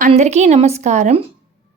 అందరికీ నమస్కారం.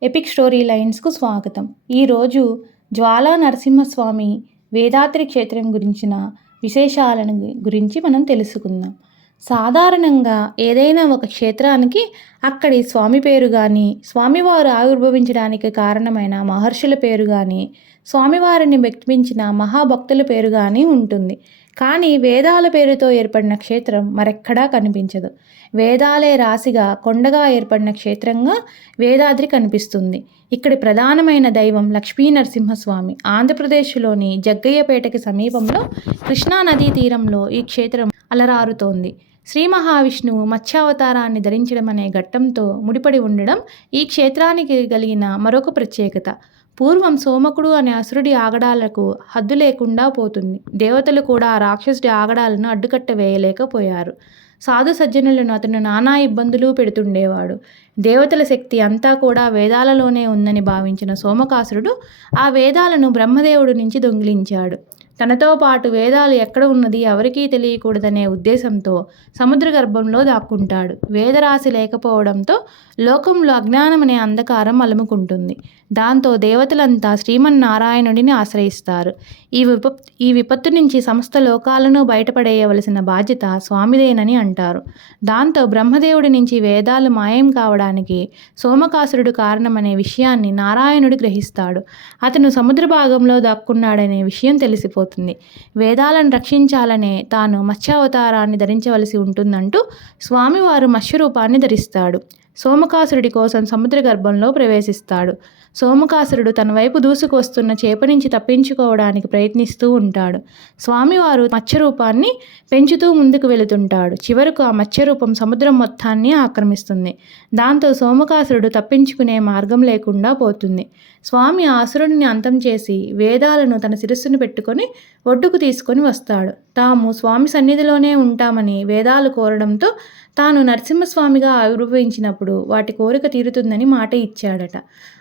Epic story లైన్స్కు స్వాగతం. ఈరోజు జ్వాలా నరసింహస్వామి వేదాద్రి క్షేత్రం గురించిన విశేషాలను గురించి మనం తెలుసుకుందాం. సాధారణంగా ఏదైనా ఒక క్షేత్రానికి అక్కడి స్వామి పేరు కానీ స్వామివారు ఆవిర్భవించడానికి కారణమైన మహర్షుల పేరు కానీ స్వామివారిని వ్యక్తించిన మహాభక్తుల పేరు కానీ ఉంటుంది. కానీ వేదాల పేరుతో ఏర్పడిన క్షేత్రం మరెక్కడా కనిపించదు. వేదాలే రాశిగా కొండగా ఏర్పడిన క్షేత్రంగా వేదాద్రి కనిపిస్తుంది. ఇక్కడి ప్రధానమైన దైవం లక్ష్మీ నరసింహస్వామి. ఆంధ్రప్రదేశ్లోని జగ్గయ్యపేటకి సమీపంలో కృష్ణా నదీ తీరంలో ఈ క్షేత్రం అలరారుతోంది. శ్రీ మహావిష్ణువు మత్స్యావతారాన్ని ధరించడం అనే ఘట్టంతో ముడిపడి ఉండడం ఈ క్షేత్రానికి కలిగిన మరొక ప్రత్యేకత. పూర్వం సోమకుడు అనే అసురుడి ఆగడాలకు హద్దు లేకుండా పోతుంది. దేవతలు కూడా రాక్షసుడి ఆగడాలను అడ్డుకట్ట వేయలేకపోయారు. సాధు సజ్జనులను అతను నానా ఇబ్బందులు పెడుతుండేవాడు. దేవతల శక్తి అంతా కూడా వేదాలలోనే ఉందని భావించిన సోమకాసురుడు ఆ వేదాలను బ్రహ్మదేవుడి నుంచి దొంగిలించాడు. తనతో పాటు వేదాలు ఎక్కడ ఉన్నది ఎవరికీ తెలియకూడదనే ఉద్దేశంతో సముద్ర గర్భంలో దాక్కుంటాడు. వేదరాశి లేకపోవడంతో లోకంలో అజ్ఞానం అనే అంధకారం అలుముకుంటుంది. దాంతో దేవతలంతా శ్రీమన్నారాయణుడిని ఆశ్రయిస్తారు. ఈ విప ఈ విపత్తు నుంచి సమస్త లోకాలను బయటపడేయవలసిన బాధ్యత స్వామిదేనని అంటారు. దాంతో బ్రహ్మదేవుడి నుంచి వేదాలు మాయం కావడానికి సోమకాసురుడు కారణమనే విషయాన్ని నారాయణుడు గ్రహిస్తాడు. అతను సముద్ర భాగంలో దాక్కున్నాడనే విషయం తెలిసిపోతుంది. అవుతుంది వేదాలను రక్షించాలనే తాను మత్స్యావతారాన్ని ధరించవలసి ఉంటుందంటూ స్వామివారు మత్స్యరూపాన్ని ధరిస్తాడు. సోమకాసురుడి కోసం సముద్ర గర్భంలో ప్రవేశిస్తాడు. సోమకాసురుడు తన వైపు దూసుకొస్తున్న చేప నుంచి తప్పించుకోవడానికి ప్రయత్నిస్తూ ఉంటాడు. స్వామివారు మత్స్యరూపాన్ని పెంచుతూ ముందుకు వెళుతుంటాడు. చివరకు ఆ మత్స్యరూపం సముద్రం మొత్తాన్ని ఆక్రమిస్తుంది. దాంతో సోమకాసురుడు తప్పించుకునే మార్గం లేకుండా పోతుంది. స్వామి ఆసురుడిని అంతం చేసి వేదాలను తన శిరస్సును పెట్టుకొని ఒడ్డుకు తీసుకొని వస్తాడు. తాము స్వామి సన్నిధిలోనే ఉంటామని వేదాలు కోరడంతో తాను నరసింహస్వామిగా ఆవిర్భవించినప్పుడు వాటి కోరిక తీరుతుందని మాట ఇచ్చాడట.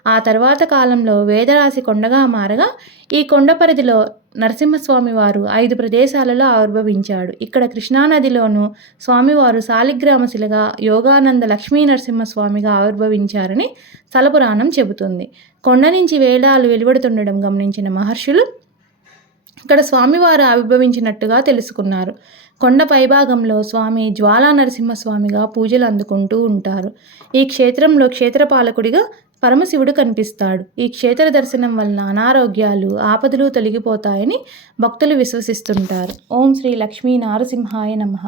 ఆ తర్వాత కాలంలో వేదరాశి కొండగా మారగా ఈ కొండ పరిధిలో నరసింహస్వామి వారు ఐదు ప్రదేశాలలో ఆవిర్భవించాడు. ఇక్కడ కృష్ణానదిలోనూ స్వామివారు శాలిగ్రామశిలగా యోగానంద లక్ష్మీ నరసింహస్వామిగా ఆవిర్భవించారని తలపురాణం చెబుతుంది. కొండ నుంచి వేదాలు వెలువడుతుండడం గమనించిన మహర్షులు ఇక్కడ స్వామివారు ఆవిర్భవించినట్టుగా తెలుసుకున్నారు. కొండ పైభాగంలో స్వామి జ్వాలా నరసింహస్వామిగా పూజలు అందుకుంటూ ఉంటారు. ఈ క్షేత్రంలో క్షేత్రపాలకుడిగా పరమశివుడు కనిపిస్తాడు. ఈ క్షేత్ర దర్శనం వలన అనారోగ్యాలు ఆపదలు తొలగిపోతాయని భక్తులు విశ్వసిస్తుంటారు. ఓం శ్రీ లక్ష్మీ నారసింహాయ నమః.